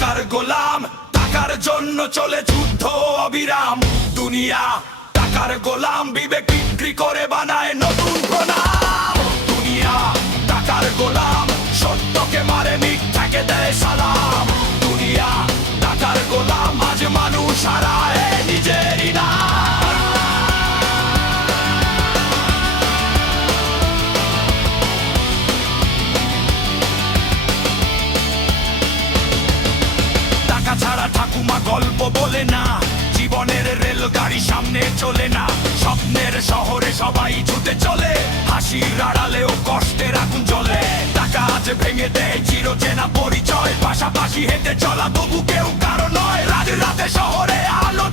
টাকার গোলাম, টাকার জন্য চলে যুদ্ধ অবিরাম। দুনিয়া টাকার গোলাম, বিবেক বিক্রি করে বানায় নতুন প্রণাম। দুনিয়া টাকার গোলাম, সত্যকে মারে মিথ্যাকে দেয় সালাম। দুনিয়া টাকার গোলাম, আজ মানুষ হারায় নিজেরই নাম। টাকা ছাড়া ঠাকুমা গল্প বলে না, জীবনের রেলগাড়ি সামনে চলে না। স্বপ্নের শহরে সবাই ছুটে চলে, হাসির আড়ালেও কষ্টের আগুন জ্বলে। টাকা আজ ভেঙে দেয় চিরচেনা পরিচয়, পাশাপাশি হেঁটে চলা তবু কেউ কারো নয়। রাত রাতে শহরে আলো